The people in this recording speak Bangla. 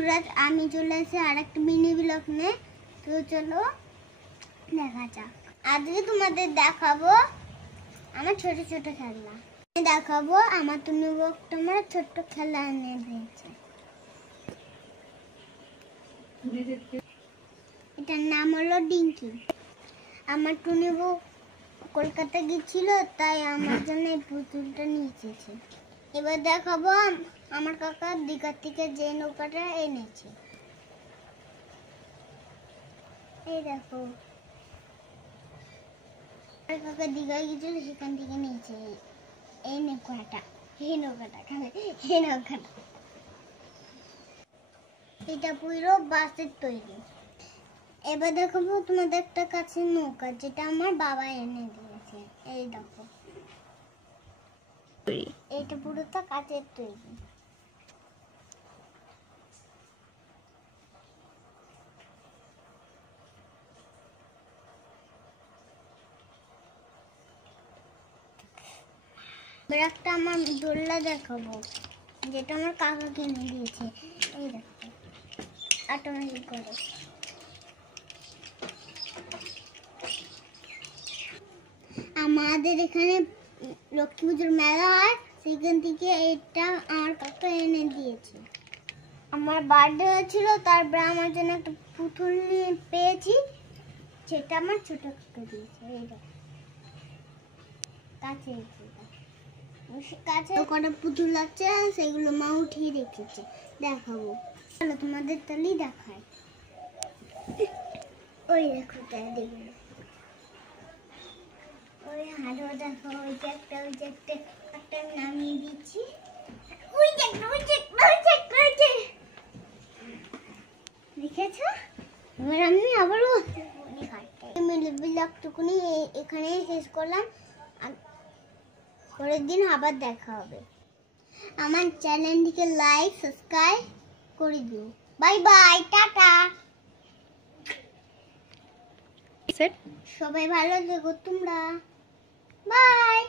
বন্ধুরা, আমি চলে এসেছি আরেকটা মিনি ব্লগ নিয়ে। তো চলো দেখা যাক। আজকে তোমাদের দেখাবো আমার ছোট ছোট খেলনা। দেখাবো আমার টুনি বউ তোমার ছোট্ট খেলনা এনে দিয়েছে। এটার নাম হলো ডিঙ্কি। আমার টুনি বউ কলকাতা গিয়েছিল, তাই আমার জন্য এই পুতুলটা নিয়ে এসেছে। এবার দেখাবো আমার কাকা দীঘার থেকে যে নৌকাটা এনেছে। এই দেখো, কাকা দীঘায় গিয়েছিল, সেখান থেকে নিয়েছে এই নৌকাটা। এটা পুরো বাঁশের তৈরি। এবার দেখাবো তোমাদের একটা কাছের নৌকা, যেটা আমার বাবা এনে দিয়েছে। এই দেখো, এটা পুরোটা কাঠের তৈরি। একটা আমার দোলনা দেখাবো, যেটা আমার কাকা কিনে দিয়েছে। এই দেখো, অটোমেটিক করে। আমাদের এখানে লক্ষ্মী পুজোর মেলা হয়, সেখান থেকে এটা আমার কাকা এনে দিয়েছে। আমার বার্থডে হয়েছিল, তারপরে আমার জন্য একটা পুতুল পেয়েছি, সেটা আমার ছোট কাকা দিয়েছে। এই দেখো, কাছে কাছে কটা পুতুল আছে, সেগুলো মা উঠিয়ে রেখেছে। দেখাবো, চলো তোমাদের তাহলেই দেখায়। ওই দেখো দেখো, ওই হাড়ও দেখো, ওই যে একটা একটা নামিয়ে দিচ্ছি। দেখেছো? এবার আমি আবারও ব্লগটুকুনি এখানে শেষ করলাম। পরের দিন আবার দেখা হবে। আমার চ্যানেলটিকে লাইক সাবস্ক্রাইব করে দিও। Bye bye, tata. সবাই ভালো থেকো তোমরা। বাই।